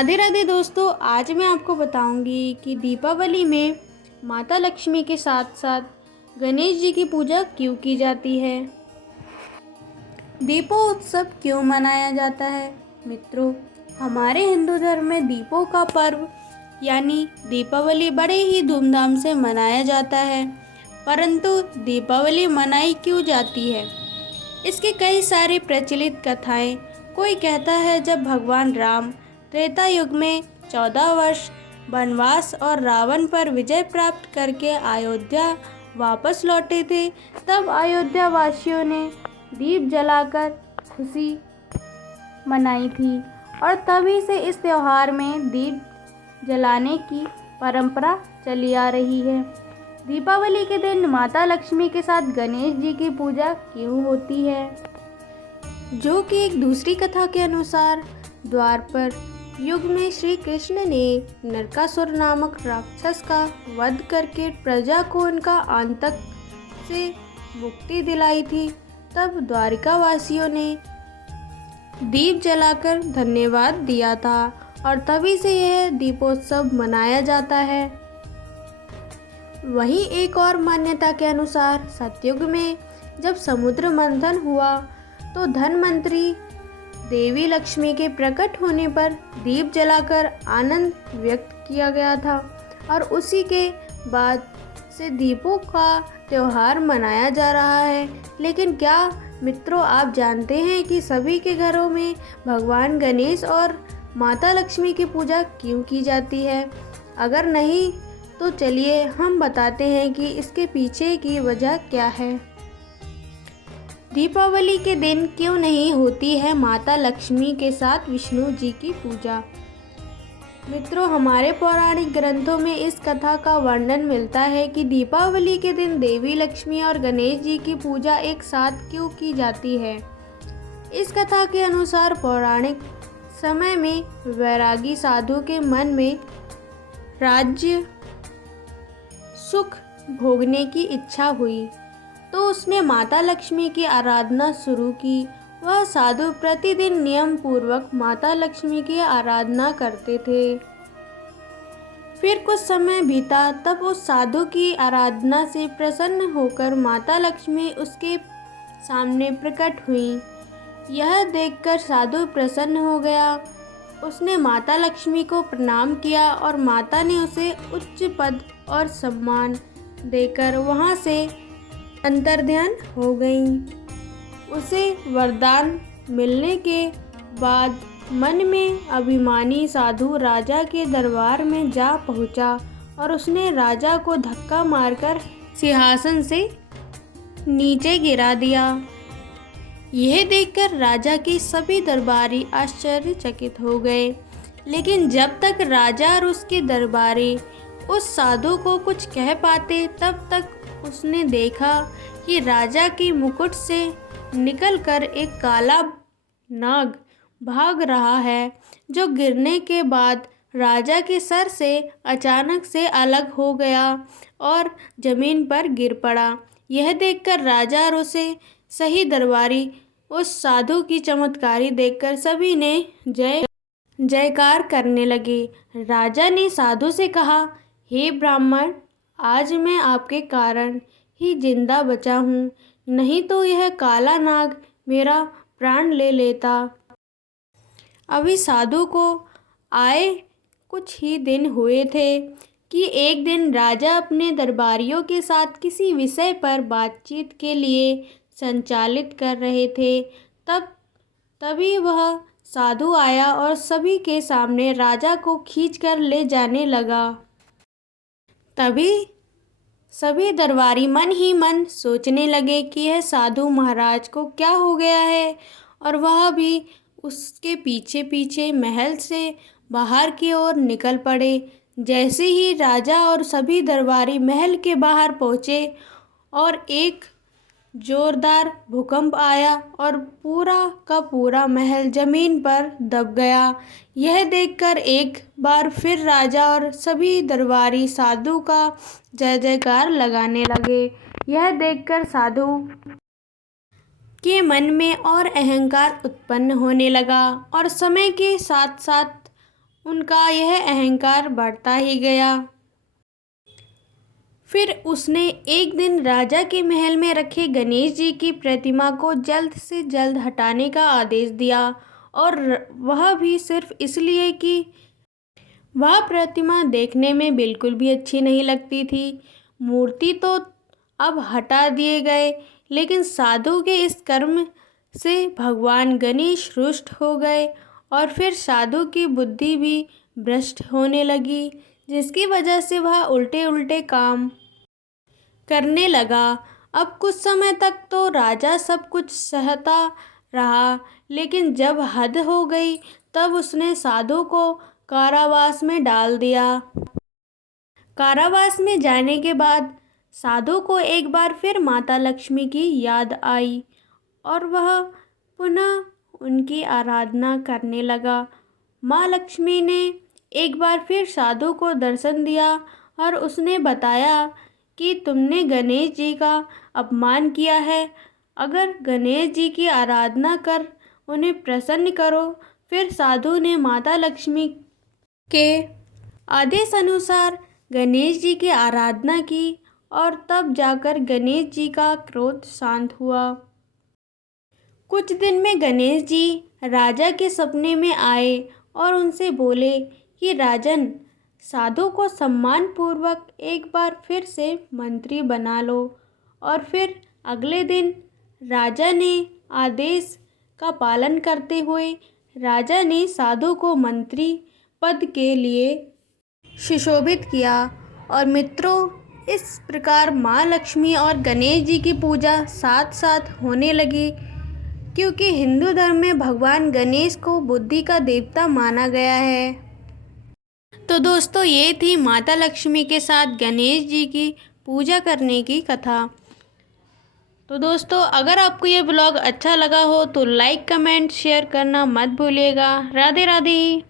राधे राधे दोस्तों, आज मैं आपको बताऊंगी कि दीपावली में माता लक्ष्मी के साथ साथ गणेश जी की पूजा क्यों की जाती है। दीपोत्सव क्यों मनाया जाता है। मित्रों, हमारे हिंदू धर्म में दीपों का पर्व यानी दीपावली बड़े ही धूमधाम से मनाया जाता है। परंतु दीपावली मनाई क्यों जाती है, इसके कई सारी प्रचलित कथाएं। कोई कहता है जब भगवान राम त्रेता युग में 14 वर्ष वनवास और रावण पर विजय प्राप्त करके अयोध्या वापस लौटे थे, तब अयोध्या वासियों ने दीप जलाकर खुशी मनाई थी और तभी से इस त्योहार में दीप जलाने की परंपरा चली आ रही है। दीपावली के दिन माता लक्ष्मी के साथ गणेश जी की पूजा क्यों होती है, जो कि एक दूसरी कथा के अनुसार द्वापर युग में श्री कृष्ण ने नरकासुर नामक राक्षस का वध करके प्रजा को उनका आतंक से मुक्ति दिलाई थी। तब द्वारिका वासियों ने दीप जलाकर धन्यवाद दिया था और तभी से यह दीपोत्सव मनाया जाता है। वहीं एक और मान्यता के अनुसार सतयुग में जब समुद्र मंथन हुआ तो धनवंतरी देवी लक्ष्मी के प्रकट होने पर दीप जलाकर आनंद व्यक्त किया गया था और उसी के बाद से दीपों का त्योहार मनाया जा रहा है। लेकिन क्या मित्रों, आप जानते हैं कि सभी के घरों में भगवान गणेश और माता लक्ष्मी की पूजा क्यों की जाती है? अगर नहीं तो चलिए हम बताते हैं कि इसके पीछे की वजह क्या है। दीपावली के दिन क्यों नहीं होती है माता लक्ष्मी के साथ विष्णु जी की पूजा। मित्रों, हमारे पौराणिक ग्रंथों में इस कथा का वर्णन मिलता है कि दीपावली के दिन देवी लक्ष्मी और गणेश जी की पूजा एक साथ क्यों की जाती है। इस कथा के अनुसार पौराणिक समय में वैरागी साधु के मन में राज्य सुख भोगने की इच्छा हुई, तो उसने माता लक्ष्मी की आराधना शुरू की। वह साधु प्रतिदिन नियम पूर्वक माता लक्ष्मी की आराधना करते थे। फिर कुछ समय बीता, तब उस साधु की आराधना से प्रसन्न होकर माता लक्ष्मी उसके सामने प्रकट हुई। यह देखकर साधु प्रसन्न हो गया। उसने माता लक्ष्मी को प्रणाम किया और माता ने उसे उच्च पद और सम्मान देकर वहां से अंतर्ध्यान हो गईं। उसे वरदान मिलने के बाद मन में अभिमानी साधु राजा के दरबार में जा पहुंचा और उसने राजा को धक्का मारकर सिंहासन से नीचे गिरा दिया। यह देखकर राजा के सभी दरबारी आश्चर्यचकित हो गए। लेकिन जब तक राजा और उसके दरबारी उस साधु को कुछ कह पाते, तब तक उसने देखा कि राजा के मुकुट से निकलकर एक काला नाग भाग रहा है, जो गिरने के बाद राजा के सर से अचानक से अलग हो गया और जमीन पर गिर पड़ा। यह देखकर राजा और उसे सही दरबारी उस साधु की चमत्कारी देखकर सभी ने जय जयकार करने लगे। राजा ने साधु से कहा, हे ब्राह्मण, आज मैं आपके कारण ही जिंदा बचा हूँ, नहीं तो यह काला नाग मेरा प्राण ले लेता। अभी साधु को आए कुछ ही दिन हुए थे कि एक दिन राजा अपने दरबारियों के साथ किसी विषय पर बातचीत के लिए संचालित कर रहे थे। तभी वह साधु आया और सभी के सामने राजा को खींचकर ले जाने लगा। तभी सभी दरबारी मन ही मन सोचने लगे कि यह साधु महाराज को क्या हो गया है, और वह भी उसके पीछे पीछे महल से बाहर की ओर निकल पड़े। जैसे ही राजा और सभी दरबारी महल के बाहर पहुँचे और एक जोरदार भूकंप आया और पूरा का पूरा महल जमीन पर दब गया। यह देखकर एक बार फिर राजा और सभी दरबारी साधु का जय जयकार लगाने लगे। यह देखकर साधु के मन में और अहंकार उत्पन्न होने लगा और समय के साथ साथ उनका यह अहंकार बढ़ता ही गया। फिर उसने एक दिन राजा के महल में रखे गणेश जी की प्रतिमा को जल्द से जल्द हटाने का आदेश दिया, और वह भी सिर्फ इसलिए कि वह प्रतिमा देखने में बिल्कुल भी अच्छी नहीं लगती थी। मूर्ति तो अब हटा दिए गए, लेकिन साधु के इस कर्म से भगवान गणेश रुष्ट हो गए, और फिर साधु की बुद्धि भी भ्रष्ट होने लगी, जिसकी वजह से वह उल्टे उल्टे काम करने लगा। अब कुछ समय तक तो राजा सब कुछ सहता रहा, लेकिन जब हद हो गई तब उसने साधु को कारावास में डाल दिया। कारावास में जाने के बाद साधु को एक बार फिर माता लक्ष्मी की याद आई, और वह पुनः उनकी आराधना करने लगा। माँ लक्ष्मी ने एक बार फिर साधु को दर्शन दिया, और उसने बताया कि तुमने गणेश जी का अपमान किया है। अगर गणेश जी की आराधना कर उन्हें प्रसन्न करो। फिर साधु ने माता लक्ष्मी के आदेश अनुसार गणेश जी की आराधना की, और तब जाकर गणेश जी का क्रोध शांत हुआ। कुछ दिन में गणेश जी राजा के सपने में आए और उनसे बोले कि राजन, साधु को सम्मानपूर्वक एक बार फिर से मंत्री बना लो। और फिर अगले दिन राजा ने आदेश का पालन करते हुए राजा ने साधु को मंत्री पद के लिए सुशोभित किया। और मित्रों, इस प्रकार माँ लक्ष्मी और गणेश जी की पूजा साथ साथ होने लगी, क्योंकि हिंदू धर्म में भगवान गणेश को बुद्धि का देवता माना गया है। तो दोस्तों, ये थी माता लक्ष्मी के साथ गणेश जी की पूजा करने की कथा। तो दोस्तों, अगर आपको ये ब्लॉग अच्छा लगा हो तो लाइक, कमेंट, शेयर करना मत भूलिएगा। राधे राधे।